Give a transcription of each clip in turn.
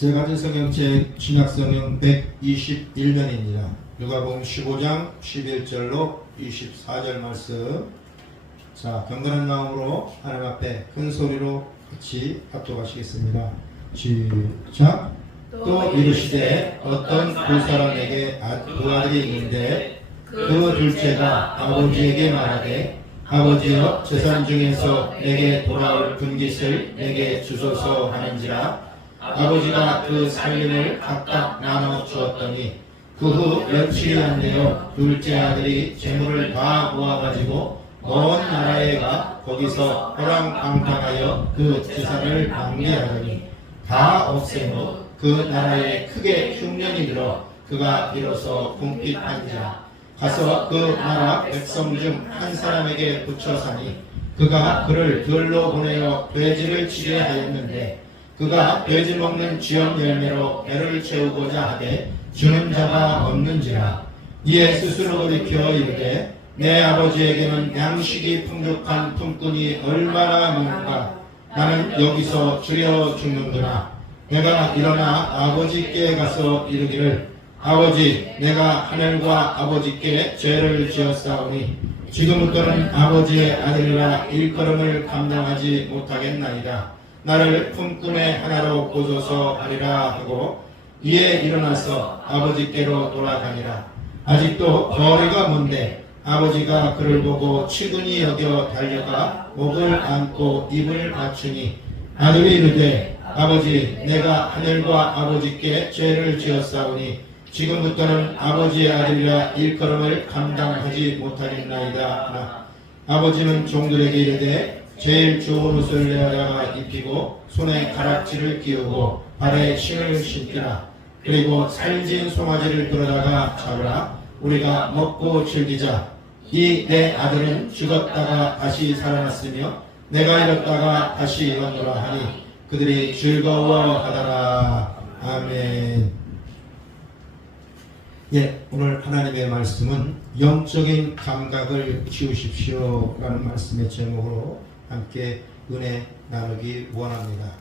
제가 가진 성경책 신약성경 121면입니다. 누가복음 15장 11절로 24절 말씀. 자, 경건한 마음으로 하나님 앞에 큰 소리로 같이 합독하시겠습니다. 시작. 또 이르시되 어떤 두 사람에게 두 아들이 있는데 그 둘째가 아버지에게 말하되 아버지여 재산 중에서 내게 돌아올 분깃을 내게 주소서 하는지라. 아버지가 그 살림을 각각 나눠 주었더니 그 후 며칠이 안 되어 둘째 아들이 재물을 다 모아가지고 먼 나라에 가 거기서 호랑강탕하여 그 재산을 낭비하더니 다 없애고 그 나라에 크게 흉년이 들어 그가 비로소 궁핍한지라. 가서 그 나라 백성 중 한 사람에게 붙여 사니 그가 그를 들로 보내어 돼지를 치게 하였는데 그가 돼지 먹는 쥐염 열매로 배를 채우고자 하되 주는 자가 없는지라. 이에 스스로 돌이켜 이르되 내 아버지에게는 양식이 풍족한 품꾼이 얼마나 많은가. 나는 여기서 줄여 죽는구나. 내가 일어나 아버지께 가서 이르기를 아버지, 내가 하늘과 아버지께 죄를 지었사오니 지금부터는 아버지의 아들이라 일컬음을 감당하지 못하겠나이다. 나를 품꾼의 하나로 보소서 하리라 하고 이에 일어나서 아버지께로 돌아가니라. 아직도 거리가 먼데 아버지가 그를 보고 치근히 여겨 달려가 목을 안고 입을 맞추니 아들이 이르되 아버지, 내가 하늘과 아버지께 죄를 지었사오니 지금부터는 아버지의 아들이라 일컬음을 감당하지 못하겠나이다 하나. 아버지는 종들에게 이르되 제일 좋은 옷을 내어다가 입히고 손에 가락지를 끼우고 발에 신을 신기라. 그리고 살진 송아지를 끌어다가 잡으라. 우리가 먹고 즐기자. 이 내 아들은 죽었다가 다시 살아났으며 내가 잃었다가 다시 일어나라 하니 그들이 즐거워하더라. 아멘. 예, 오늘 하나님의 말씀은 영적인 감각을 키우십시오 라는 말씀의 제목으로 함께 은혜 나누기 원합니다.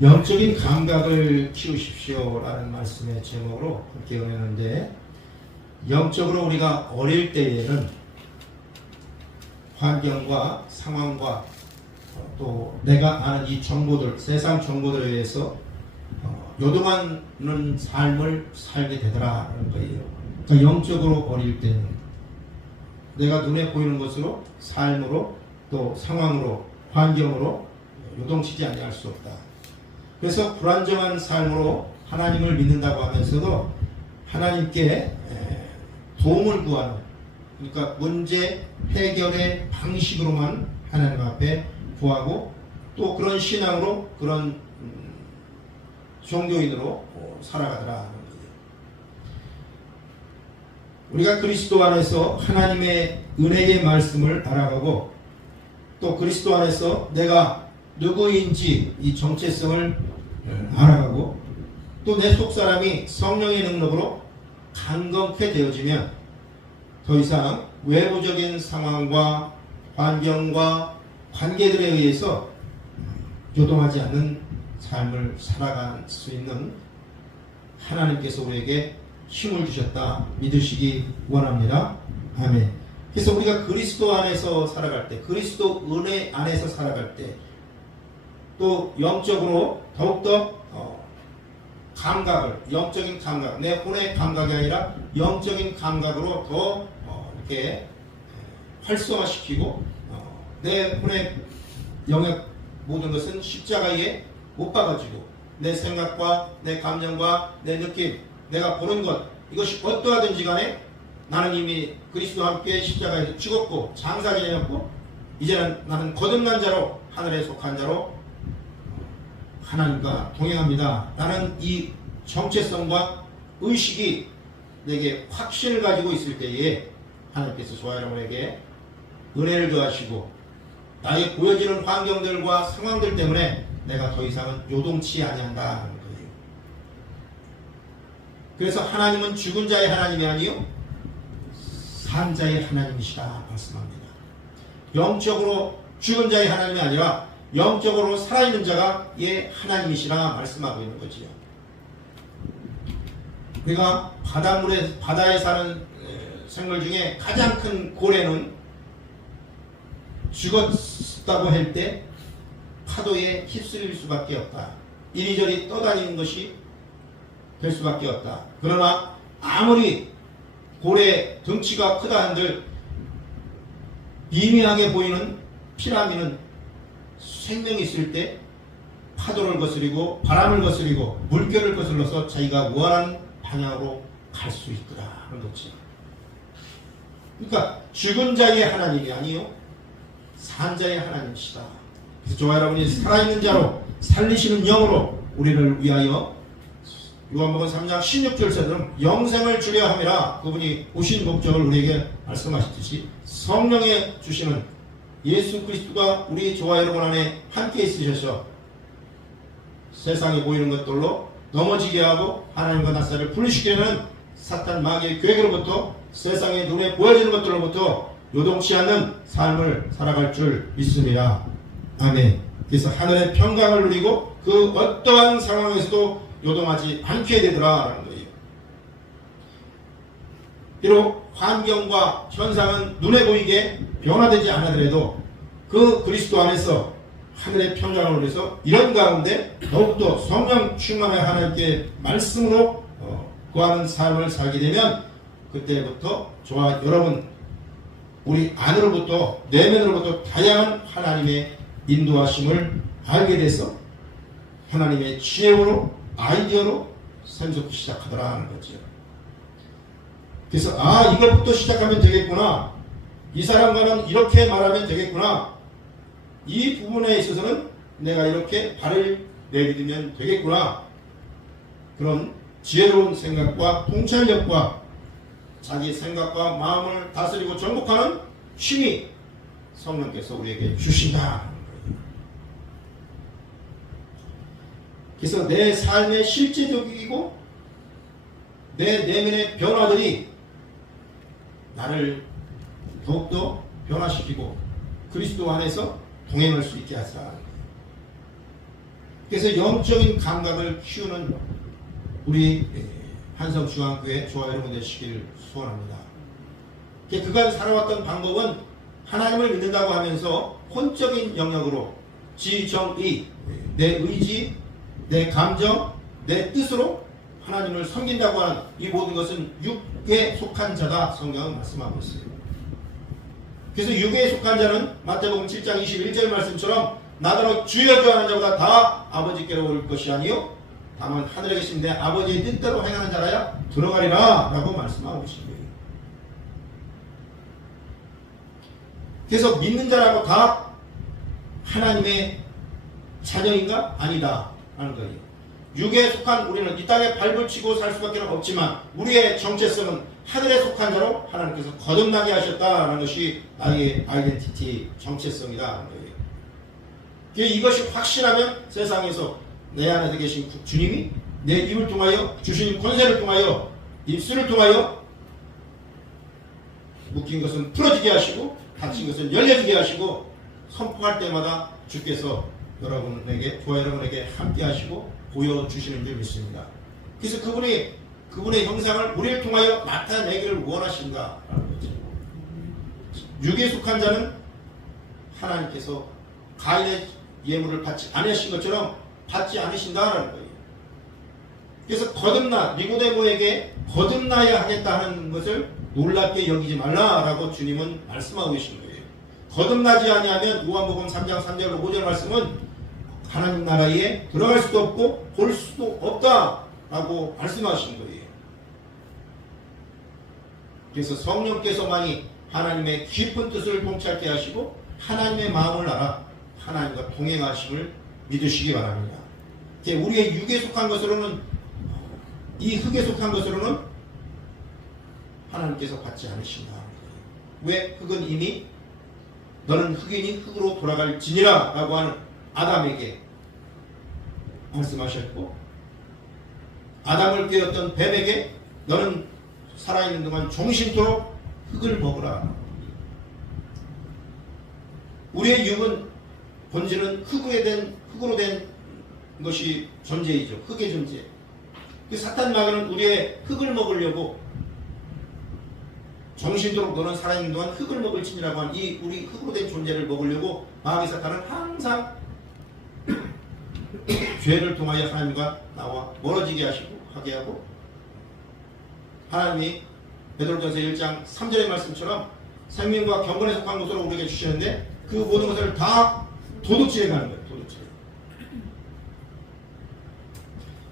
영적인 감각을 키우십시오 라는 말씀의 제목으로 함께 은혜하는데, 영적으로 우리가 어릴 때에는 환경과 상황과 또 내가 아는 이 정보들, 세상 정보들에 의해서 요동하는 삶을 살게 되더라는 거예요. 그러니까 영적으로 어릴 때는 내가 눈에 보이는 것으로, 삶으로, 또 상황으로, 환경으로 요동치지 아니할 수 없다. 그래서 불안정한 삶으로 하나님을 믿는다고 하면서도 하나님께 도움을 구하는, 그러니까 문제 해결의 방식으로만 하나님 앞에 구하고 또 그런 신앙으로, 그런 종교인으로 살아가더라. 우리가 그리스도 안에서 하나님의 은혜의 말씀을 알아가고 또 그리스도 안에서 내가 누구인지 이 정체성을 알아가고 또 내 속사람이 성령의 능력으로 강건케 되어지면 더 이상 외부적인 상황과 환경과 관계들에 의해서 요동하지 않는 삶을 살아갈 수 있는 하나님께서 우리에게 힘을 주셨다 믿으시기 원합니다. 아멘. 그래서 우리가 그리스도 안에서 살아갈 때, 그리스도 은혜 안에서 살아갈 때, 또 영적으로 더욱더 감각을, 영적인 감각, 내 혼의 감각이 아니라 영적인 감각으로 더 이렇게 활성화시키고 내 혼의 영역 모든 것은 십자가에 못 박아지고 내 생각과 내 감정과 내 느낌, 내가 보는 것, 이것이 어떠하든지 간에 나는 이미 그리스도와 함께 십자가에서 죽었고 장사가 되었고 이제는 나는 거듭난 자로, 하늘에 속한 자로 하나님과 동행합니다. 나는 이 정체성과 의식이 내게 확신을 가지고 있을 때에 하나님께서 저와 여러분에게 은혜를 더하시고 나의 보여지는 환경들과 상황들 때문에 내가 더 이상은 요동치 아니한다는 거예요. 그래서 하나님은 죽은 자의 하나님이 아니요 산 자의 하나님이시다 말씀합니다. 영적으로 죽은 자의 하나님이 아니라 영적으로 살아있는 자가 예 하나님이시라 말씀하고 있는 거지요. 우리가 바다에 사는 생물 중에 가장 큰 고래는 죽었다고 할 때 파도에 휩쓸릴 수밖에 없다. 이리저리 떠다니는 것이 될 수밖에 없다. 그러나 아무리 고래 덩치가 크다 한들 미미하게 보이는 피라미는 생명이 있을 때 파도를 거스리고 바람을 거스리고 물결을 거슬러서 자기가 원하는 방향으로 갈 수 있더라 하는 거지. 그러니까 죽은 자의 하나님이 아니요 산 자의 하나님이시다. 그래서 저와 여러분이 살아있는 자로 살리시는 영으로 우리를 위하여 요한복음 3장 16절처럼 영생을 주려 함이라 그분이 오신 목적을 우리에게 말씀하셨듯이 성령에 주시는 예수 그리스도가 우리 저와 여러분 안에 함께 있으셔서 세상에 보이는 것들로 넘어지게 하고 하나님과 나사를 분리시키게 하는 사탄 마귀의 계획으로부터 세상의 눈에 보여지는 것들로부터 요동치 않는 삶을 살아갈 줄 믿습니다. 아멘. 그래서 하늘의 평강을 누리고 그 어떠한 상황에서도 요동하지 않게 되더라라는 거예요. 비록 환경과 현상은 눈에 보이게 변화되지 않아더라도 그 그리스도 안에서 하늘의 평강을 누려서 이런 가운데 더욱더 성령 충만의 하나님께 말씀으로 구하는 삶을 살게 되면 그때부터 저와 여러분 우리 안으로부터 내면으로부터 다양한 하나님의 인도하심을 알게 돼서 하나님의 지혜로 아이디어로 샘솟기 시작하더라는 거죠. 그래서 이것부터 시작하면 되겠구나. 이 사람과는 이렇게 말하면 되겠구나. 이 부분에 있어서는 내가 이렇게 발을 내디디면 되겠구나. 그런 지혜로운 생각과 통찰력과 자기 생각과 마음을 다스리고 정복하는 힘이 성령께서 우리에게 주신다. 그래서 내 삶의 실제적이고 내 내면의 변화들이 나를 더욱더 변화시키고 그리스도 안에서 동행할 수 있게 하사. 그래서 영적인 감각을 키우는 우리 한성중앙교회 저와 여러분 되시길 소원합니다. 그간 살아왔던 방법은 하나님을 믿는다고 하면서 혼적인 영역으로 지정의, 내 의지, 내 감정, 내 뜻으로 하나님을 섬긴다고 하는 이 모든 것은 육에 속한 자다 성경은 말씀하고 있어요. 그래서 육에 속한 자는 마태복음 7장 21절 말씀처럼 나더러 주여 주하는 자보다 다 아버지께로 올 것이 아니요 다만 하늘에 계신 내 아버지의 뜻대로 행하는 자라야 들어가리라 라고 말씀하고 계신 거예요. 그래서 믿는 자라고 다 하나님의 자녀인가? 아니다 하는 거예요. 육에 속한 우리는 이 땅에 발을 치고 살 수밖에 없지만 우리의 정체성은 하늘에 속한 자로 하나님께서 거듭나게 하셨다는 것이 나의 아이덴티티 정체성이라는 거예요. 이것이 확실하면 세상에서 내 안에 계신 주님이 내 입을 통하여 주신 권세를 통하여 입술을 통하여 묶인 것은 풀어지게 하시고 닫힌 것은 열려지게 하시고 선포할 때마다 주께서 저와 여러분에게 함께 하시고 보여주시는 줄 믿습니다. 그래서 그분의 형상을 우리를 통하여 나타내기를 원하신다라는 거죠. 육에 속한 자는 하나님께서 가인의 예물을 받지 않으신 것처럼 받지 않으신다라는 거예요. 그래서 니고데모에게 거듭나야 하겠다 하는 것을 놀랍게 여기지 말라라고 주님은 말씀하고 계신 거예요. 거듭나지 아니하면 요한복음 3장 3절 5절 말씀은 하나님 나라에 들어갈 수도 없고 볼 수도 없다라고 말씀하신 거예요. 그래서 성령께서만이 하나님의 깊은 뜻을 통찰케 하시고 하나님의 마음을 알아 하나님과 동행하심을 믿으시기 바랍니다. 우리의 육에 속한 것으로는 이 흙에 속한 것으로는 하나님께서 받지 않으신다. 왜? 흙은 이미 너는 흙이니 흙으로 돌아갈지니라 라고 하는 아담에게 말씀하셨고 아담을 깨웠던 뱀에게 너는 살아있는 동안 종신토록 흙을 먹으라. 우리의 육은 본질은 흙으로 된 것이 존재이죠. 흙의 존재. 그 사탄 마귀는 우리의 흙을 먹으려고 정신도록 너는 살아있는 동안 흙을 먹을지니라고 한 이 우리 흙으로 된 존재를 먹으려고 마귀 사탄은 항상 죄를 통하여 하나님과 나와 멀어지게 하게 하고, 하나님이 베드로전서 1장 3절의 말씀처럼 생명과 경건에 속한 것으로 우리에게 주시는데 그 모든 것을 다 도둑질해 가는 거예요. 도둑질.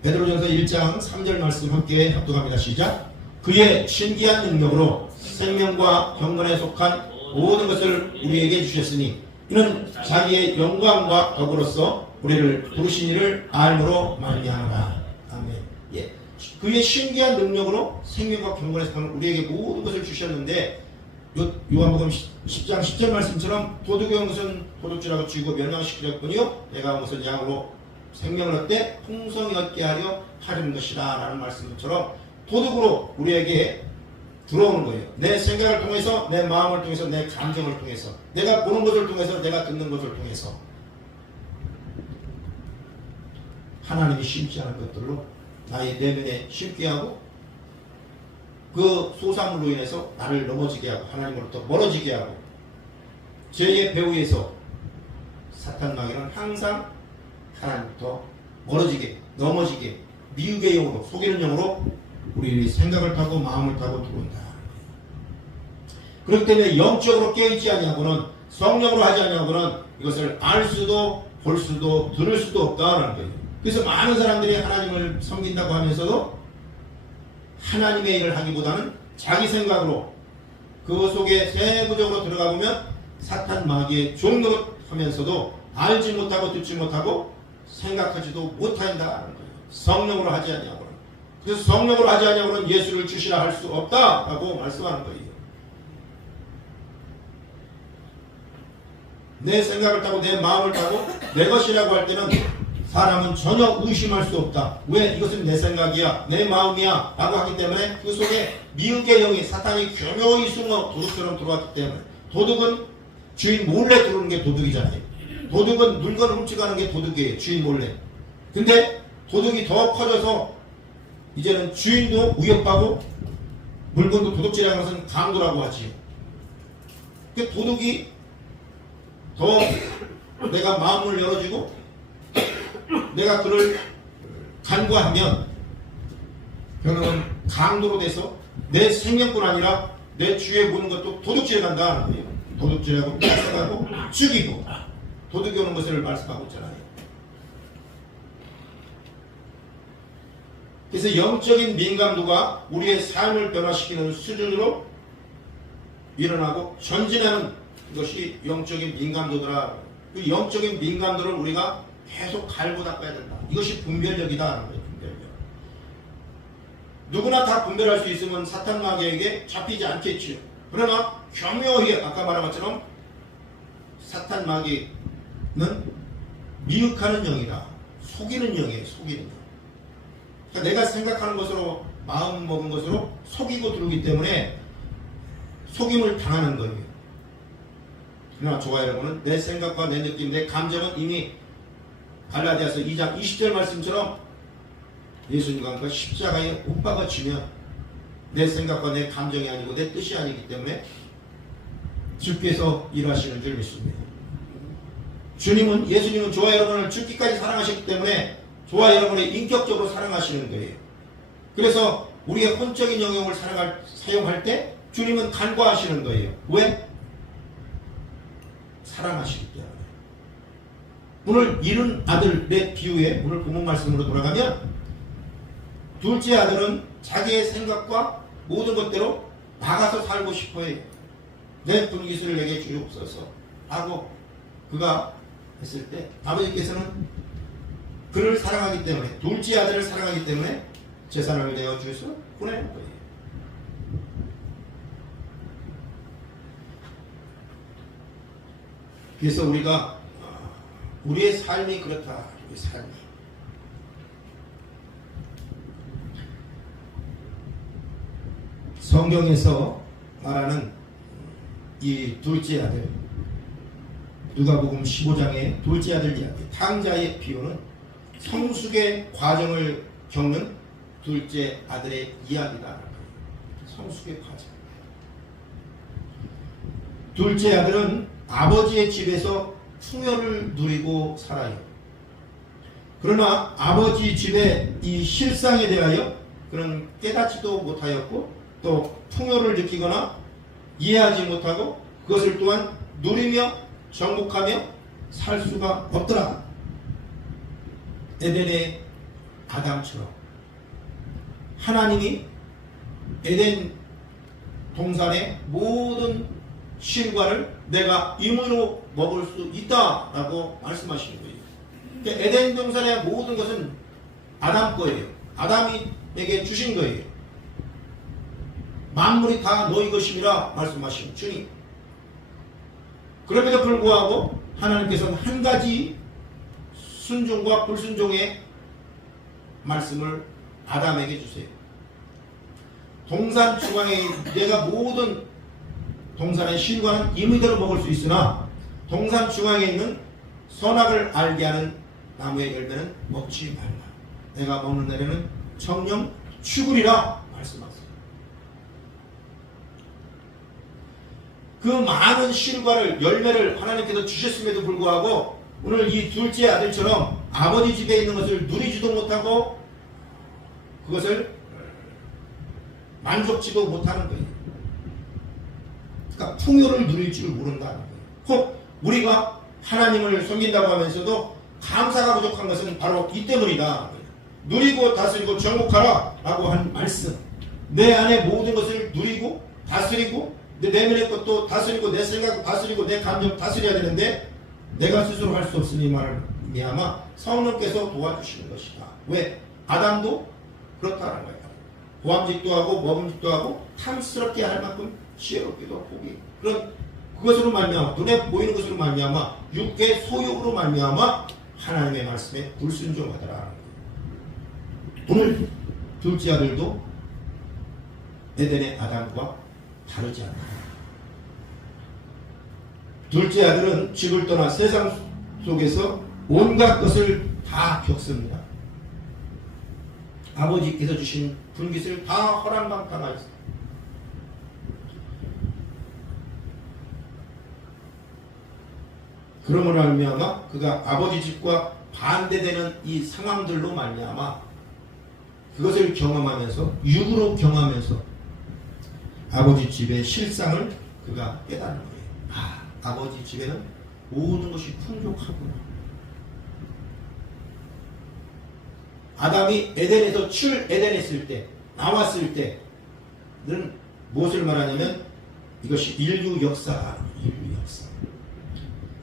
베드로전서 1장 3절 말씀 함께 합독합니다. 시작. 그의 신기한 능력으로 생명과 경건에 속한 모든 것을 우리에게 주셨으니 이는 자기의 영광과 덕으로서 우리를 부르신 이를 알므로 말미암아. 아멘. 예. 그의 신기한 능력으로 생명과 경건에 속한 우리에게 모든 것을 주셨는데, 요한복음 10장 10절 말씀처럼 도둑이 온 것은 도둑질하고 죽이고 멸망시키려뿐이요 내가 온 것은 양으로 생명을 얻되 풍성히 얻게 하려는 것이다 라는 말씀처럼 도둑으로 우리에게 들어오는 거예요. 내 생각을 통해서, 내 마음을 통해서, 내 감정을 통해서, 내가 보는 것을 통해서, 내가 듣는 것을 통해서 하나님이 심지 않은 것들로 나의 내면에 심게 하고 그 소상으로 인해서 나를 넘어지게 하고 하나님으로부터 멀어지게 하고, 죄의 배후에서 사탄 마귀는 항상 하나님부터 멀어지게, 넘어지게, 미혹의 영으로, 속이는 영으로 우리 생각을 타고 마음을 타고 들어온다. 그렇기 때문에 영적으로 깨어있지 아니하고는, 성령으로 하지 아니하고는 이것을 알 수도 볼 수도 들을 수도 없다라는 거예요. 그래서 많은 사람들이 하나님을 섬긴다고 하면서도 하나님의 일을 하기보다는 자기 생각으로 그 속에 세부적으로 들어가 보면 사탄 마귀의 종노릇 하면서도 알지 못하고 듣지 못하고 생각하지도 못한다는 거예요. 성령으로 하지 아니하고는. 그래서 성령으로 하지 아니하고는 예수를 주시라 할 수 없다라고 말씀하는 거예요. 내 생각을 타고 내 마음을 타고 내 것이라고 할 때는 사람은 전혀 의심할 수 없다. 왜? 이것은 내 생각이야, 내 마음이야 라고 하기 때문에 그 속에 미혹의 영이, 사탄이 교묘히 숨어 도둑처럼 들어왔기 때문에, 도둑은 주인 몰래 들어오는 게 도둑이잖아요. 도둑은 물건을 훔쳐가는 게 도둑이에요. 주인 몰래. 근데 도둑이 더 커져서 이제는 주인도 위협하고 물건도 도둑질하는 것은 강도라고 하지요. 그 도둑이 더 내가 마음을 열어주고 내가 그를 간구하면 그는 강도로 돼서 내 생명뿐 아니라 내 주위에 모든 것도 도둑질해 간다. 도둑질하고 뺏어가고 죽이고 도둑이 오는 것을 말씀하고 있잖아요. 그래서 영적인 민감도가 우리의 삶을 변화시키는 수준으로 일어나고 전진하는 것이 영적인 민감도더라. 그 영적인 민감도를 우리가 계속 갈고 닦아야 된다. 이것이 분별력이다. 분별력. 누구나 다 분별할 수 있으면 사탄 마귀에게 잡히지 않겠지요. 그러나 교묘히 아까 말한 것처럼 사탄 마귀는 미혹하는 영이다. 속이는 영이에요. 속이는 영. 그러니까 내가 생각하는 것으로, 마음 먹은 것으로 속이고 들어오기 때문에 속임을 당하는 거예요. 그러나 저와 여러분은 내 생각과 내 느낌, 내 감정은 이미 갈라디아서 2장 20절 말씀처럼 예수님과 함께 십자가에 못 박아치면 내 생각과 내 감정이 아니고 내 뜻이 아니기 때문에 주께서 일하시는 줄 믿습니다. 예수님은 저와 여러분을 죽기까지 사랑하셨기 때문에 저와 여러분을 인격적으로 사랑하시는 거예요. 그래서 우리의 혼적인 영역을 사용할 때 주님은 간과하시는 거예요. 왜? 사랑하시기 때문에. 오늘 잃은 아들의 비유에 오늘 본문 말씀으로 돌아가면, 둘째 아들은 자기의 생각과 모든 것대로 나가서 살고 싶어해요. 내 분깃을 내게 주옵소서 하고 그가 했을 때 아버지께서는 그를 사랑하기 때문에, 둘째 아들을 사랑하기 때문에 재산을 내어 주셔서 보내는 거예요. 그래서 우리의 삶이 그렇다. 우리의 삶이. 성경에서 말하는 이 둘째 아들, 누가복음 15장의 둘째 아들 이야기, 탕자의 비유는 성숙의 과정을 겪는 둘째 아들의 이야기다. 성숙의 과정. 둘째 아들은 아버지의 집에서 풍요를 누리고 살아요. 그러나 아버지 집의 이 실상에 대하여 그는 깨닫지도 못하였고 또 풍요를 느끼거나 이해하지 못하고 그것을 또한 누리며 정복하며 살 수가 없더라. 에덴의 아담처럼 하나님이 에덴 동산의 모든 실과를 내가 임의로 먹을 수 있다라고 말씀하시는 거예요. 그러니까 에덴 동산의 모든 것은 아담 거예요. 아담에게 주신 거예요. 만물이 다 너희 것임이라 말씀하신 주님. 그럼에도 불구하고 하나님께서는 한 가지 순종과 불순종의 말씀을 아담에게 주세요. 동산 중앙에 내가 모든 동산의 실과는 임의대로 먹을 수 있으나 동산 중앙에 있는 선악을 알게 하는 나무의 열매는 먹지 말라. 내가 먹는 날에는 정령 죽으리라 말씀하세요. 그 많은 실과를 열매를 하나님께서 주셨음에도 불구하고 오늘 이 둘째 아들처럼 아버지 집에 있는 것을 누리지도 못하고 그것을 만족지도 못하는 거예요. 그러니까 풍요를 누릴 줄 모른다는 거예요. 혹 우리가 하나님을 섬긴다고 하면서도 감사가 부족한 것은 바로 이 때문이다. 누리고 다스리고 정복하라 라고 한 말씀. 내 안에 모든 것을 누리고 다스리고 내 내면의 것도 다스리고 내 생각 다스리고 내 감정 다스려야 되는데 내가 스스로 할 수 없으니 말미암아 성령께서 도와주시는 것이다. 왜? 아담도 그렇다는 거예요. 보암직도 하고 먹음직도 하고 탐스럽게 할 만큼 지혜롭기도 하고 그런 그것으로 말미암아 눈에 보이는 것으로 말미암아 육의 소욕으로 말미암아 하나님의 말씀에 불순종하더라. 오늘 둘째 아들도 에덴의 아담과 다르지 않아요. 둘째 아들은 집을 떠나 세상 속에서 온갖 것을 다 겪습니다. 아버지께서 주신 분깃을 다 허랑방탕하였어요. 그러므로 말미암아 그가 아버지 집과 반대되는 이 상황들로 말미암아 그것을 경험하면서 육으로 경험하면서 아버지 집의 실상을 그가 깨닫는 거예요. 아버지 집에는 모든 것이 풍족하구나. 아담이 에덴에서 출에덴했을 때 나왔을 때는 무엇을 말하냐면 이것이 인류 역사.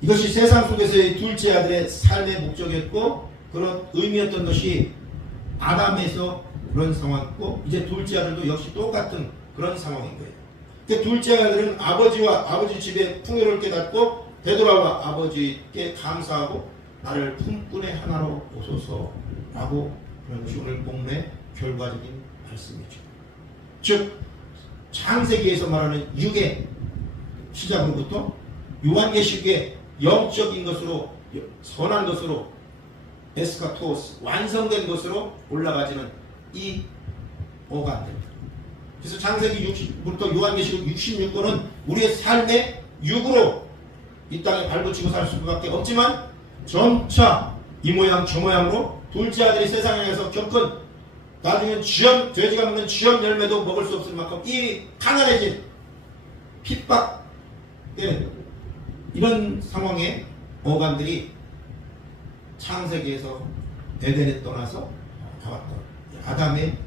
이것이 세상 속에서의 둘째 아들의 삶의 목적이었고 그런 의미였던 것이 아담에서 그런 상황이고 이제 둘째 아들도 역시 똑같은 그런 상황인 거예요. 그 둘째 아들은 아버지와 아버지 집의 풍요를 깨닫고 되돌아와 아버지께 감사하고 나를 품꾼의 하나로 보소서라고 그런 것이 오늘 본문의 결과적인 말씀이죠. 즉 창세기에서 말하는 육의 시작으로부터 요한계시록의 영적인 것으로 선한 것으로 에스카토스 완성된 것으로 올라가지는 이 어간들. 그래서 창세기 60부터 요한계시록 66권은 우리의 삶의 육으로 이 땅에 발붙이고 살 수밖에 없지만 점차 이 모양 저 모양으로 둘째 아들이 세상에서 겪은 나중에 쥐염 돼지가 먹는 쥐염 열매도 먹을 수 없을 만큼 이 가난해진 핍박 이런 상황의 어간들이 창세기에서 에덴에 떠나서 나왔던 아담의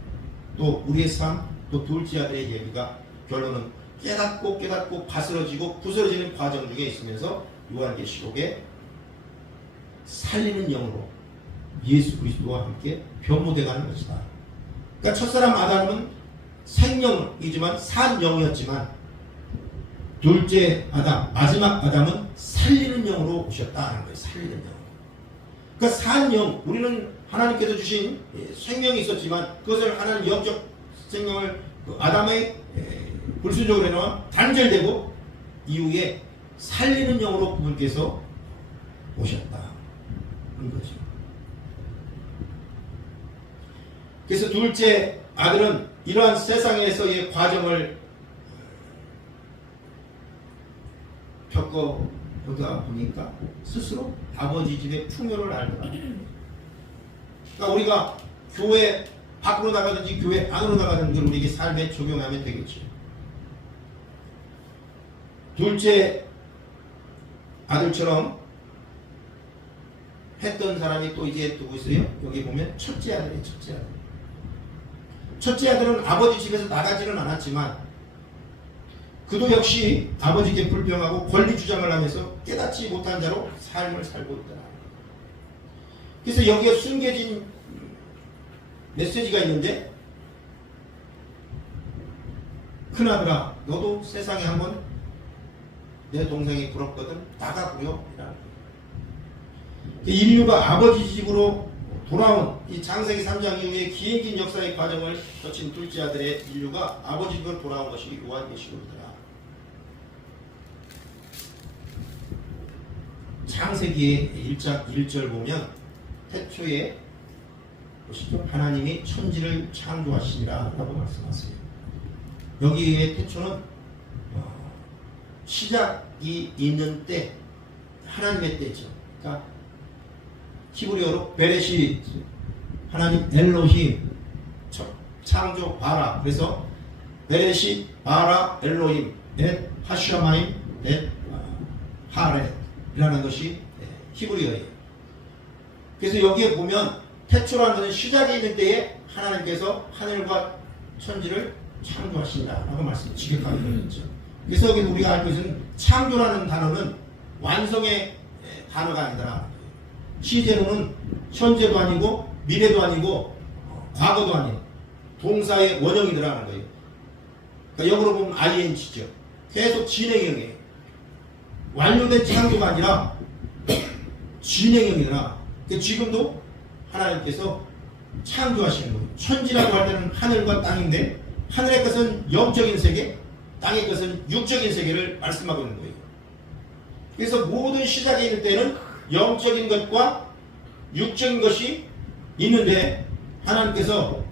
또 우리의 삶 또 둘째 아들의 얘기가 결론은 깨닫고 바스러지고 부스러지는 과정 중에 있으면서 요한계시록에 살리는 영으로 예수 그리스도와 함께 변모되가는 것이다. 그러니까 첫사람 아담은 생명이지만 산 영이었지만 둘째 아담, 마지막 아담은 살리는 영으로 오셨다는 거예요. 살리는 영. 그러니까 산 영, 우리는 하나님께서 주신 생명이 있었지만 그것을 하나님 영적 생명을 아담의 불순종으로 인하여 단절되고 이후에 살리는 영으로 그분께서 오셨다. 이거죠. 그래서 둘째 아들은 이러한 세상에서의 과정을 겪어보다 보니까 스스로 아버지 집의 풍요를 알더라. 그러니까 우리가 교회 밖으로 나가든지 교회 안으로 나가든지 우리에게 삶에 적용하면 되겠죠. 둘째 아들처럼 했던 사람이 또 이제 누구 있어요? 여기 보면 첫째 아들이에요. 첫째 아들. 첫째 아들은 아버지 집에서 나가지는 않았지만 그도 역시 아버지께 불평하고 권리 주장을 하면서 깨닫지 못한 자로 삶을 살고 있더라. 그래서 여기에 숨겨진 메시지가 있는데, 큰아들아 너도 세상에 한번 내 동생이 부럽거든 나가고요. 인류가 아버지 집으로 돌아온 이 창세기 3장 이후에 긴 역사의 과정을 거친 둘째 아들의 인류가 아버지 집으로 돌아온 것이 요한계시록이더라. 창세기의 1장 1절 보면 태초에 보시죠. 하나님이 천지를 창조하시니라 라고 말씀하세요. 여기에 태초는 시작이 있는 때, 하나님의 때죠. 그러니까 히브리어로 베레시, 하나님 엘로힘, 창조 바라. 그래서 베레시 바라 엘로힘 넷 하샤마임 넷 하렛이라는 것이 히브리어예요. 그래서 여기에 보면 태초라는 것은 시작이 있는 때에 하나님께서 하늘과 천지를 창조하신다 라고 말씀 지격하게 되었죠. 그래서 여기 우리가 알고 있는 창조라는 단어는 완성의 단어가 아니더라. 시제로는 현재도 아니고 미래도 아니고 과거도 아닌 동사의 원형이더라는 거예요. 그러니까 영어로 보면 ing죠. 계속 진행형이에요. 완료된 창조가 아니라 진행형이더라. 그러니까 지금도 하나님께서 창조하시는 거예요. 천지라고 할 때는 하늘과 땅인데, 하늘의 것은 영적인 세계, 땅의 것은 육적인 세계를 말씀하고 있는 거예요. 그래서 모든 시작이 있는 때는 영적인 것과 육적인 것이 있는데, 하나님께서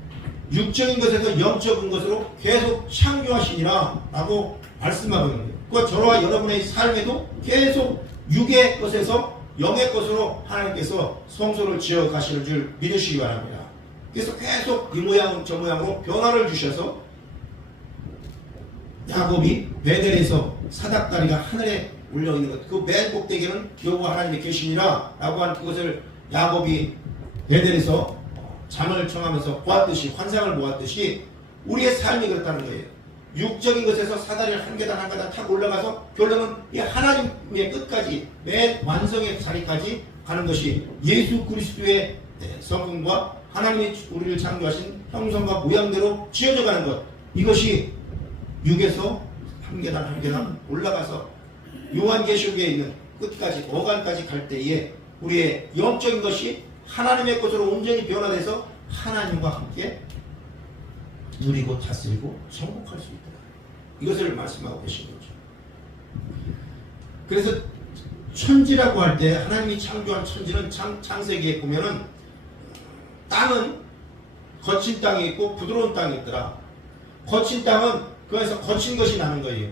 육적인 것에서 영적인 것으로 계속 창조하시니라 라고 말씀하고 있는 거예요. 그러니까 저와 여러분의 삶에도 계속 육의 것에서 영의 것으로 하나님께서 성소를 지어 가시는 줄 믿으시기 바랍니다. 그래서 계속 이 모양 저 모양으로 변화를 주셔서 야곱이 베델에서 사닥다리가 하늘에 올려있는 것, 그 맨 꼭대기는 여호와 하나님이 계시니라 라고 한 그것을 야곱이 베델에서 잠을 청하면서 보았듯이, 환상을 보았듯이 우리의 삶이 그렇다는 거예요. 육적인 것에서 사다리를 한 계단 한 계단 타고 올라가서 결론은 이 하나님의 끝까지, 맨 완성의 자리까지 가는 것이 예수 그리스도의 성품과 하나님이 우리를 창조하신 형상과 모양대로 지어져 가는 것, 이것이 육에서 한 계단 한 계단 올라가서 요한계시록에 있는 끝까지 어간까지 갈 때에 우리의 영적인 것이 하나님의 것으로 온전히 변화돼서 하나님과 함께 누리고 다스리고 정복할 수 있다. 이것을 말씀하고 계신 거죠. 그래서 천지라고 할 때 하나님이 창조한 천지는 창세기에 보면은 땅은 거친 땅이 있고 부드러운 땅이 있더라. 거친 땅은 그래서 거친 것이 나는 거예요.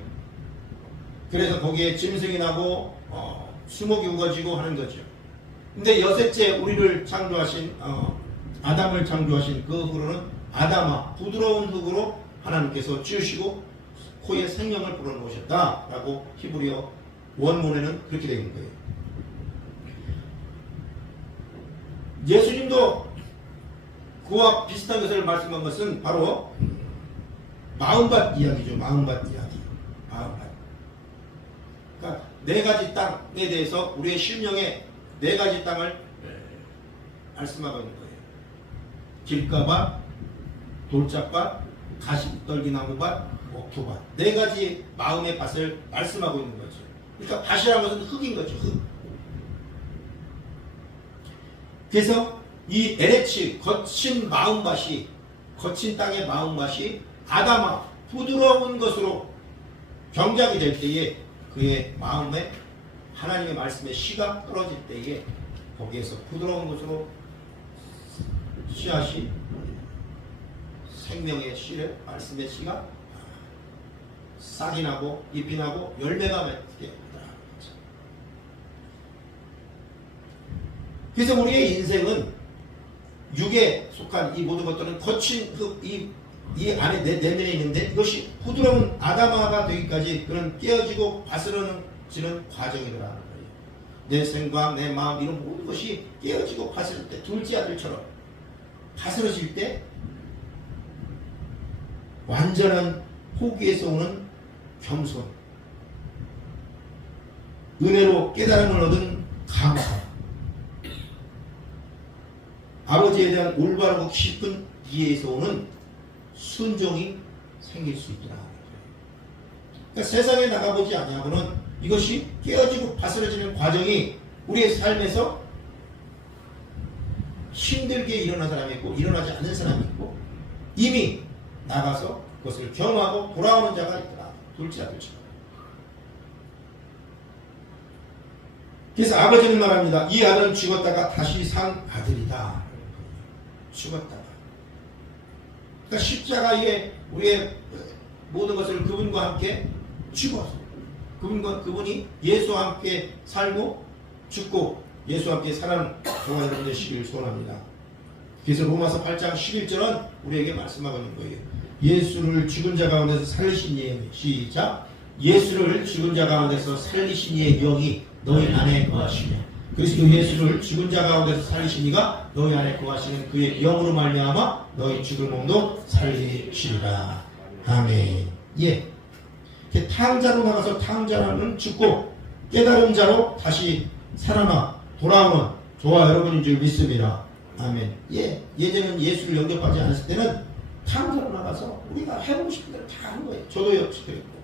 그래서 거기에 짐승이 나고 수목이 우거지고 하는 거죠. 근데 여섯째 우리를 창조하신 아담을 창조하신 그 후로는 아담아 부드러운 흙으로 하나님께서 지으시고 코에 생명을 불어넣으셨다라고 히브리어 원문에는 그렇게 되어 있는 거예요. 예수님도 그와 비슷한 것을 말씀한 것은 바로 마음밭 이야기죠. 마음밭 이야기. 마음밭. 그러니까 네 가지 땅에 대해서 우리의 심령에 네 가지 땅을 말씀하고 있는 거예요. 길가밭, 돌짝밭, 가시떨기나무밭, 옥토밭. 네 가지 마음의 밭을 말씀하고 있는 거죠. 그러니까 밭이라는 것은 흙인 거죠. 흙. 그래서 이 에레치 거친 마음밭이, 거친 땅의 마음밭이 아담아 부드러운 것으로 경작이 될 때에 그의 마음에 하나님의 말씀의 씨가 떨어질 때에 거기에서 부드러운 것으로 씨앗이 생명의 씨를 말씀의 씨가 싹이 나고 잎이 나고 열매가 맺게 된다. 그래서 우리의 인생은 육에 속한 이 모든 것들은 거친 이 안에 내면에 있는데 이것이 부드러운 아담아가 되기까지 그런 깨어지고 바스러지는 과정이더라는 거예요. 내 생각, 내 마음 이런 모든 것이 깨어지고 바스러질 때 둘째 아들처럼 바스러질 때 완전한 포기에서 오는 겸손, 은혜로 깨달음을 얻은 감사, 아버지에 대한 올바르고 깊은 이해에서 오는 순종이 생길 수 있더라. 그러니까 세상에 나가보지 아니하고는 이것이 깨어지고 바스러지는 과정이 우리의 삶에서 힘들게 일어난 사람이 있고 일어나지 않는 사람이 있고 이미 나가서 그것을 경험하고 돌아오는 자가 있더라. 둘째 아들처럼. 그래서 아버지는 말합니다. 이 아들은 죽었다가 다시 산 아들이다. 죽었다가. 그러니까 십자가에 우리의 모든 것을 그분과 함께 죽어서 그분이 예수와 함께 살고 죽고 예수와 함께 살아가는 저와 여러분 되시길 소원합니다. 그래서 로마서 8장 11절은 우리에게 말씀하고 있는 거예요. 예수를 죽은 자 가운데서 살리신 이의 시작. 예수를 죽은 자 가운데서 살리신 이의 영이 너희 안에 거하시며 그리스도 예수를 죽은 자 가운데서 살리신 이가 너희 안에 거하시는 그의 영으로 말미암아 너희 죽은 몸도 살리시리라. 아멘. 예. 탕자로 나가서 탕자는 죽고 깨달은 자로 다시 살아나 돌아오는 저와 여러분인 줄 믿습니다. 아멘. 예. 예전에는 예수를 영접하지 않았을 때는 탕자로 나가서 우리가 해보고 싶은 대로 다 하는 거예요. 저도 역시 그랬고.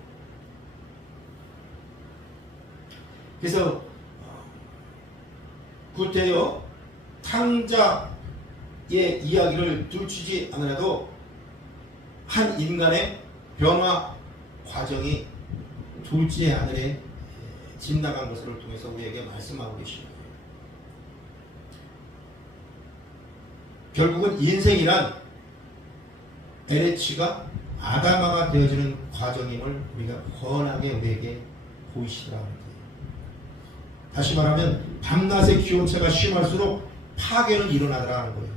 그래서 구태여 탕자의 이야기를 들추지 않으라도 한 인간의 변화 과정이 둘째 아들의 집 나간 것을 통해서 우리에게 말씀하고 계십니다. 결국은 인생이란 LH가 아담아가 되어지는 과정임을 우리가 훤하게 우리에게 보이시더라고요. 다시 말하면 밤낮의 기온차가 심할수록 파괴는 일어나더라는 거예요.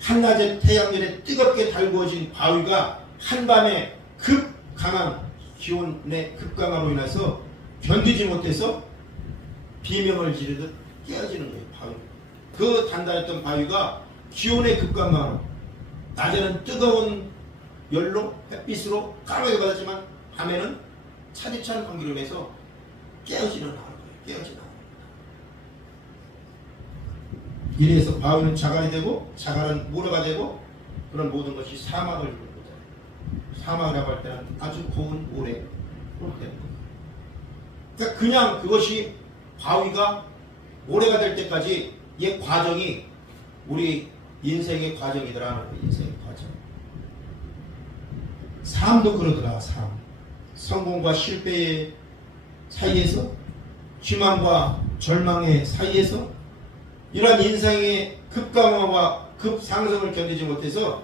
한낮에 태양열에 뜨겁게 달구어진 바위가 한밤에 급 강한 기온의 급강하로 인해서 견디지 못해서 비명을 지르듯 깨어지는 거예요. 바위. 그 단단했던 바위가 기온의 급강하로 낮에는 뜨거운 열로 햇빛으로 까맣게 받았지만 밤에는 차디찬 공기로 인해서 깨어지는 거예요. 깨어지는 거예요. 이래서 바위는 자갈이 되고 자갈은 모래가 되고 그런 모든 것이 사막을 이루는 거죠. 사막이라고 할 때는 아주 고운 모래로 되는 거예요. 그러니까 그냥 그것이 바위가 모래가 될 때까지 이 과정이 우리 인생의 과정이더라는 거예요. 인생의 과정. 삶도 그러더라. 삶. 성공과 실패의 사이에서 희망과 절망의 사이에서 이러한 인생의 급강화와 급상승을 견디지 못해서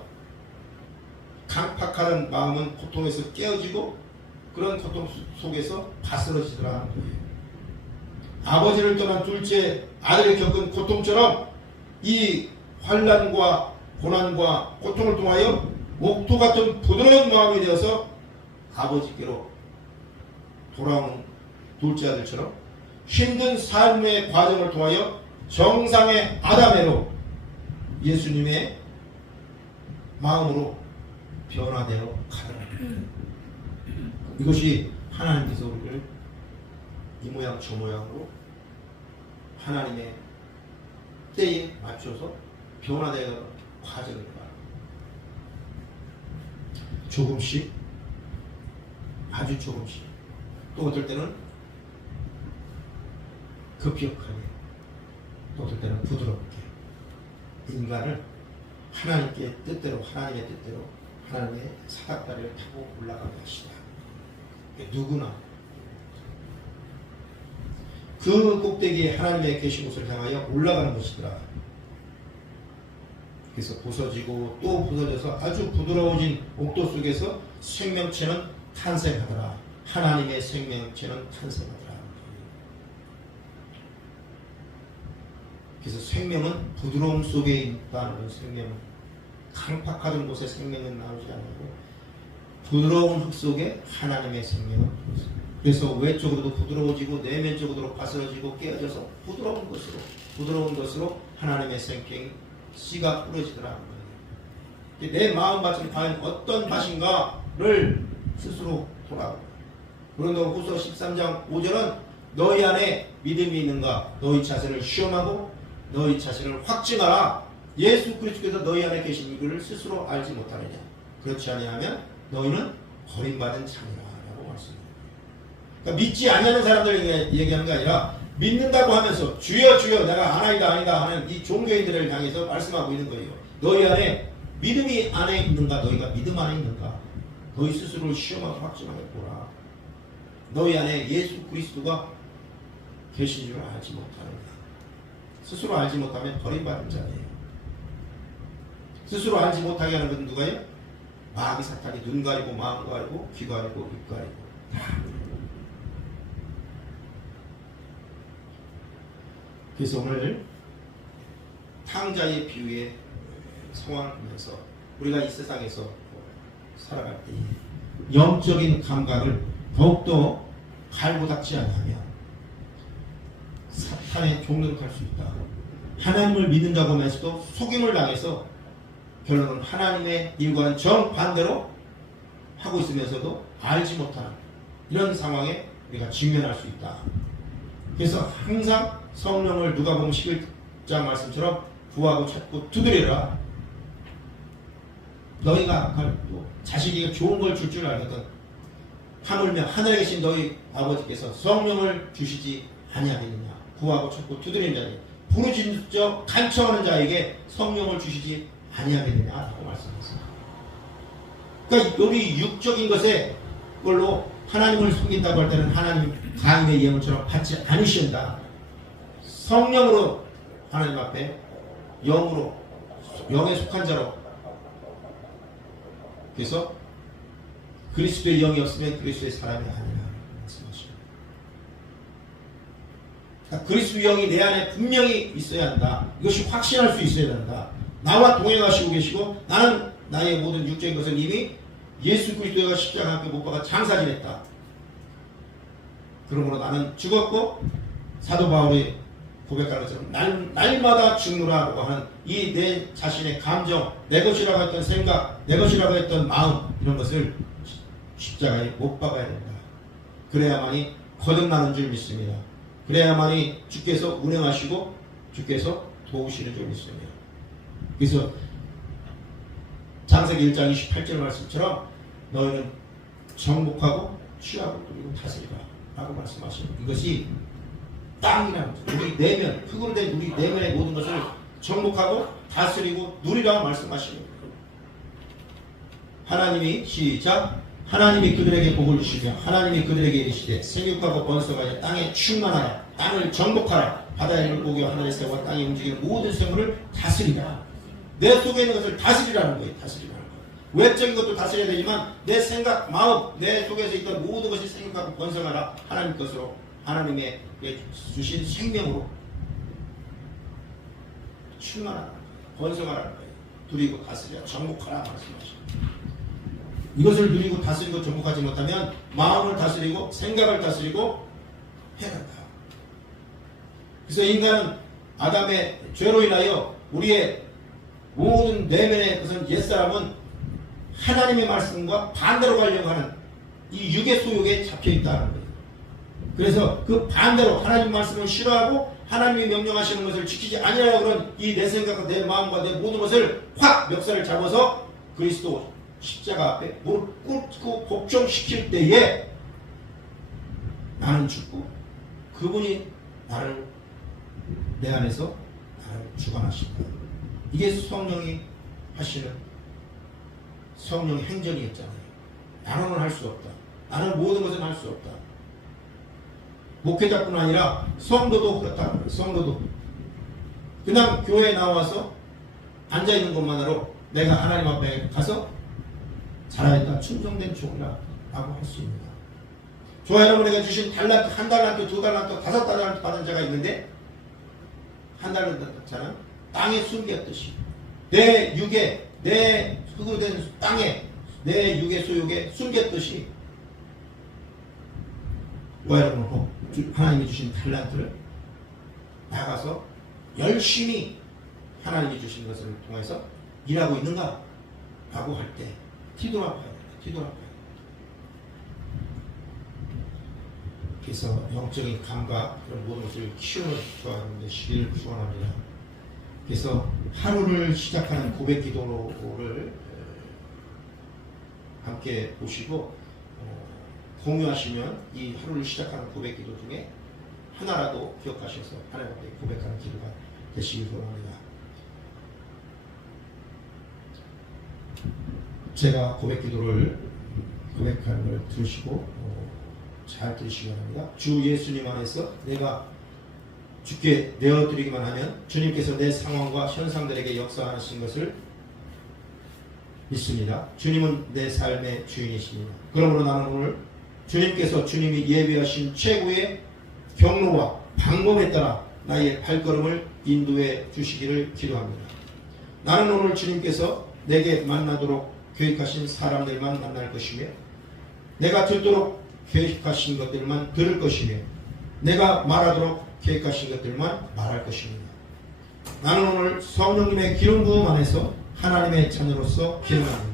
강팍하는 마음은 고통에서 깨어지고 그런 고통 속에서 바스러지더라는 거예요. 아버지를 떠난 둘째 아들이 겪은 고통처럼 이 환난과 고난과 고통을 통하여 옥토 같은 부드러운 마음이 되어서 아버지께로 돌아오는 둘째 아들처럼 힘든 삶의 과정을 통하여 정상의 아담애로 예수님의 마음으로 변화되어 가더라. 이것이 하나님께서 우리를 이 모양 저 모양으로 하나님의 때에 맞춰서 변화되어 과정입니다. 조금씩, 아주 조금씩, 또 어떨 때는 급격하게, 또 어떨 때는 부드럽게 인간을 하나님께 뜻대로, 하나님의 뜻대로 하나님의 사닥다리를 타고 올라가게 하시다. 누구나 그 꼭대기에 하나님의 계신 곳을 향하여 올라가는 것이더라. 그래서 부서지고 또 부서져서 아주 부드러워진 옥도 속에서 생명체는 탄생하더라. 하나님의 생명체는 탄생하더라. 그래서 생명은 부드러움 속에 있다는 생명은 강팍하던 곳에 생명은 나오지 않고 부드러운 흙 속에 하나님의 생명은 있습니다. 그래서 외적으로도 부드러워지고 내면적으로 바스러지고 깨어져서 부드러운 것으로 하나님의 생명이 씨가 뿌려지더라. 내 마음밭은 과연 어떤 밭인가를 스스로 돌아보고 고린도후서 13장 5절은 너희 안에 믿음이 있는가 너희 자신을 시험하고 너희 자신을 확증하라. 예수 그리스도께서 너희 안에 계신 이를 스스로 알지 못하느냐. 그렇지 아니하면 너희는 버림받은 자니라 라고 말씀합니다. 그러니까 믿지 아니하는 사람들 얘기하는 게 아니라 믿는다고 하면서 주여 주여 내가 아니다 하는 이 종교인들을 향해서 말씀하고 있는 거예요. 너희 안에 믿음이 안에 있는가 너희가 믿음 안에 있는가 너희 스스로를 시험하고 확증하게 보라. 너희 안에 예수 그리스도가 계신 줄 알지 못하는가. 스스로 알지 못하면 버림받은 자예요. 스스로 알지 못하게 하는 것은 누가요? 마귀 사탄이 눈 가리고 마음 가리고 귀 가리고 입 가리고 다. 그래서 오늘 탕자의 비유의 상황을 보면서 우리가 이 세상에서 살아갈 때 영적인 감각을 더욱더 갈고 닦지 않으면 사탄의 종로를 갈 수 있다. 하나님을 믿는다고 하면서도 속임을 당해서 결론은 하나님의 일과는 정반대로 하고 있으면서도 알지 못하는 이런 상황에 우리가 직면할 수 있다. 그래서 항상 성령을 누가복음 11장 말씀처럼 구하고 찾고 두드리라. 너희가 자식에게 좋은 걸 줄 줄 알거든 하물며 하늘에 계신 너희 아버지께서 성령을 주시지 아니하겠느냐. 구하고 찾고 두드리는 자에게 부르짖어 간청하는 자에게 성령을 주시지 아니하겠느냐라고 말씀하셨습니다. 그러니까 우리 육적인 것에 그걸로 하나님을 섬긴다고 할 때는 하나님 가인의 예물처럼 받지 않으신다. 성령으로 하나님 앞에 영으로 영에 속한 자로. 그래서 그리스도의 영이 없으면 그리스도의 사람이 아니라 말씀하십니다. 그러니까 그리스도의 영이 내 안에 분명히 있어야 한다. 이것이 확신할 수 있어야 한다. 나와 동행하시고 계시고 나는 나의 모든 육적인 것은 이미 예수 그리스도가 십자가 앞에 못 박아 장사지냈다. 그러므로 나는 죽었고 사도 바울이 고백하는 것처럼 날마다 죽노라고 하는 이 내 자신의 감정, 내 것이라고 했던 생각, 내 것이라고 했던 마음 이런 것을 십자가에 못 박아야 된다. 그래야만이 거듭나는 줄 믿습니다. 그래야만이 주께서 운행하시고 주께서 도우시는 줄 믿습니다. 그래서 창세기 1장 28절 말씀처럼 너희는 정복하고 취하고 그리고 다스리라 라고 말씀하시는 이것이 땅이라는 거죠. 우리 내면, 흙으로 된 우리 내면의 모든 것을 정복하고 다스리고 누리라고 말씀하시는 거예요. 하나님이 시작 하나님이 그들에게 복을 주시며 하나님이 그들에게 이르시되 생육하고 번성하여 땅에 충만하라. 땅을 정복하라. 바다의 물고기와 하늘의 새와 땅에 움직이는 모든 생물을 다스리라. 내 속에 있는 것을 다스리라는 거예요. 다스리라는 거예요. 외적인 것도 다스려야 되지만 내 생각, 마음, 내 속에서 있던 모든 것이 생육하고 번성하라. 하나님 것으로 하나님의 주신 생명으로 충만하라. 번성하라는 거예요. 누리고 다스려 정복하라 말씀하십니다. 이것을 누리고 다스리고 정복하지 못하면 마음을 다스리고 생각을 다스리고 해간다. 그래서 인간은 아담의 죄로 인하여 우리의 모든 내면의 것은 옛사람은 하나님의 말씀과 반대로 가려고 하는 이 육의 소욕에 잡혀있다는 거예요. 그래서 그 반대로 하나님 말씀을 싫어하고 하나님이 명령하시는 것을 지키지 아니하려고 그런 이 내 생각과 내 마음과 내 모든 것을 확 멱살을 잡아서 그리스도 십자가 앞에 무릎 꿇고 복종시킬 때에 나는 죽고 그분이 나를 내 안에서 나를 주관하신다. 이게 성령이 하시는 성령의 행전이었잖아요. 나는 할 수 없다. 나는 모든 것을 할 수 없다. 목회자뿐 아니라 성도도 그렇다. 성도도 그냥 교회에 나와서 앉아있는 것만으로 내가 하나님 앞에 가서 잘하였다, 충성된 종이라 라고 할 수 있습니다. 저와 여러분에게 주신 달란트, 한 달란트, 두 달란트, 다섯 달란트 받은 자가 있는데, 한 달란트는 땅에 숨겼듯이 내 육에, 내 흙으로 된 땅에, 내 육의 소욕에 숨겼듯이 저와 여러분 하나님이 주신 달란트를 나가서 열심히 하나님이 주신 것을 통해서 일하고 있는가? 라고 할 때 뒤돌아봐야 돼요. 뒤돌아봐야 돼요. 그래서 영적인 감각, 그런 모든 것을 키우는 저와 되시기를 축원합니다. 그래서 하루를 시작하는 고백 기도를 함께 보시고 공유하시면 이 하루를 시작하는 고백 기도 중에 하나라도 기억하셔서 하나님 앞에 고백하는 기도가 되시길 바랍니다. 제가 고백 기도를 고백하는 걸 들으시고 잘 들으시기 바랍니다. 주 예수님 안에서 내가 주께 내어드리기만 하면 주님께서 내 상황과 현상들에게 역사하신 것을 믿습니다. 주님은 내 삶의 주인이십니다. 그러므로 나는 오늘 주님께서 주님이 예비하신 최고의 경로와 방법에 따라 나의 발걸음을 인도해 주시기를 기도합니다. 나는 오늘 주님께서 내게 만나도록 계획하신 사람들만 만날 것이며, 내가 듣도록 계획하신 것들만 들을 것이며, 내가 말하도록 계획하신 것들만 말할 것입니다. 나는 오늘 성령님의 기름 부음 안에서 하나님의 자녀로서 기능합니다.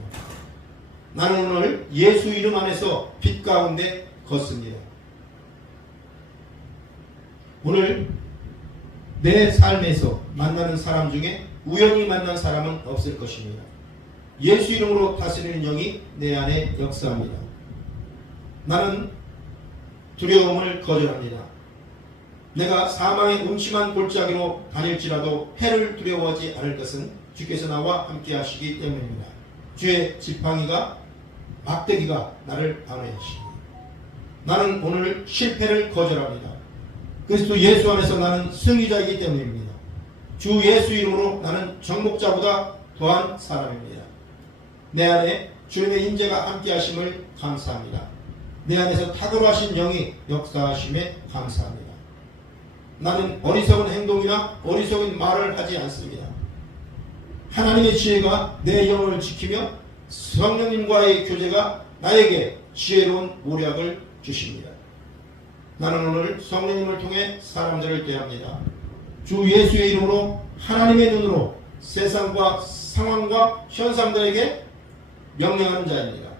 나는 오늘 예수 이름 안에서 빛 가운데 걷습니다. 오늘 내 삶에서 만나는 사람 중에 우연히 만난 사람은 없을 것입니다. 예수 이름으로 다스리는 영이 내 안에 역사합니다. 나는 두려움을 거절합니다. 내가 사망의 음침한 골짜기로 다닐지라도 해를 두려워하지 않을 것은 주께서 나와 함께 하시기 때문입니다. 주의 지팡이가 막대기가 나를 방어하십니다. 나는 오늘 실패를 거절합니다. 그리스도 예수 안에서 나는 승리자이기 때문입니다. 주 예수 이름으로 나는 정복자보다 더한 사람입니다. 내 안에 주님의 임재가 함께 하심을 감사합니다. 내 안에서 탁월하신 영이 역사하심에 감사합니다. 나는 어리석은 행동이나 어리석은 말을 하지 않습니다. 하나님의 지혜가 내 영을 지키며 성령님과의 교제가 나에게 지혜로운 모략을 주십니다. 나는 오늘 성령님을 통해 사람들을 대합니다. 주 예수의 이름으로 하나님의 눈으로 세상과 상황과 현상들에게 명령하는 자입니다.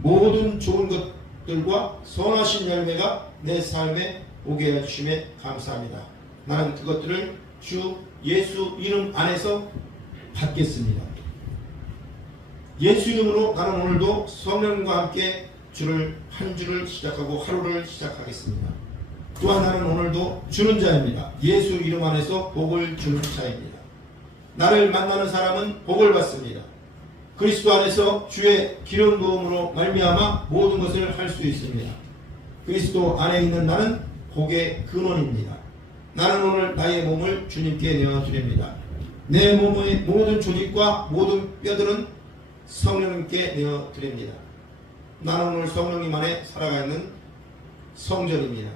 모든 좋은 것들과 선하신 열매가 내 삶에 오게 해주심에 감사합니다. 나는 그것들을 주 예수 이름 안에서 받겠습니다. 예수 이름으로 나는 오늘도 성령과 함께 한 주를 시작하고 하루를 시작하겠습니다. 또한 나는 오늘도 주는 자입니다. 예수 이름 안에서 복을 주는 자입니다. 나를 만나는 사람은 복을 받습니다. 그리스도 안에서 주의 기름 부음으로 말미암아 모든 것을 할 수 있습니다. 그리스도 안에 있는 나는 복의 근원입니다. 나는 오늘 나의 몸을 주님께 내어드립니다. 내 몸의 모든 조직과 모든 뼈들은 성령님께 내어드립니다. 나는 오늘 성령님 안에 살아가 있는 성전입니다.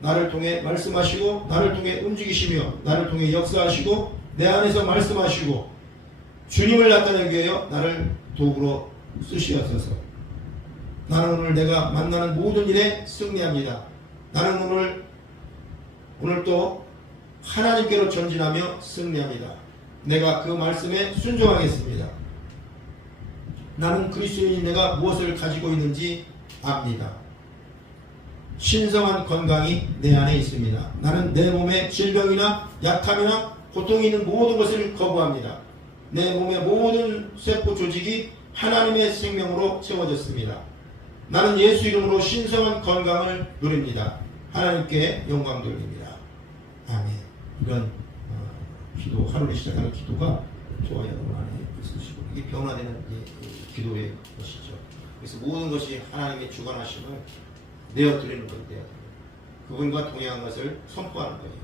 나를 통해 말씀하시고 나를 통해 움직이시며 나를 통해 역사하시고 내 안에서 말씀하시고 주님을 나타내기 위하여 나를 도구로 쓰시옵소서. 나는 오늘 내가 만나는 모든 일에 승리합니다. 나는 오늘 또 하나님께로 전진하며 승리합니다. 내가 그 말씀에 순종하겠습니다. 나는 그리스도인인 내가 무엇을 가지고 있는지 압니다. 신성한 건강이 내 안에 있습니다. 나는 내 몸에 질병이나 약함이나 고통이 있는 모든 것을 거부합니다. 내 몸의 모든 세포 조직이 하나님의 생명으로 채워졌습니다. 나는 예수 이름으로 신성한 건강을 누립니다. 하나님께 영광 돌립니다. 아멘. 이런 기도, 하루를 시작하는 기도가 저와 여러분 안에 있으시고 이게 변화되는 기도의 것이죠. 그래서 모든 것이 하나님의 주관하심을 내어드리는 건데요. 그분과 동행한 것을 선포하는 거예요.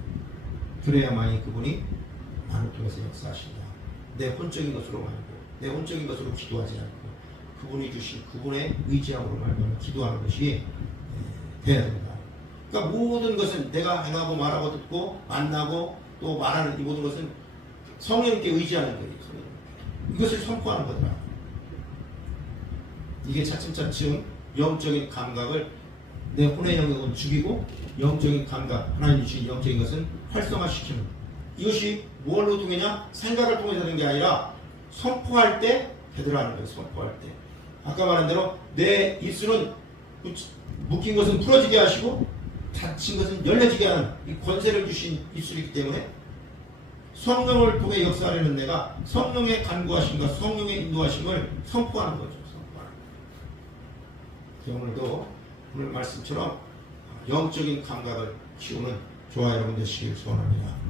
그래야만이 그분이 나를 통해서 역사하신다. 내 혼적인 것으로 말고 내 혼적인 것으로 기도하지 않고 그분이 주신 그분의 의지함으로 말고 기도하는 것이 돼야 된다. 그러니까 모든 것은 내가 행하고 말하고 듣고 만나고 또 말하는 이 모든 것은 성령님께 의지하는 거예요. 성령님께. 이것을 선포하는 거더라. 이게 차츰차츰 영적인 감각을 내 혼의 영역은 죽이고 영적인 감각, 하나님 주신 영적인 것은 활성화시키는 이것이 뭘로 통하냐? 생각을 통해서 되는 게 아니라 선포할 때 되더라는 거예요. 선포할 때. 아까 말한 대로 내 입술은 묶인 것은 풀어지게 하시고 닫힌 것은 열려지게 하는 이 권세를 주신 입술이기 때문에 성령을 통해 역사하려는 내가 성령의 간구하심과 성령의 인도하심을 선포하는 거죠. 선포하는. 오늘도 오늘 말씀처럼 영적인 감각을 키우는 저와 여러분 되시길 소원합니다.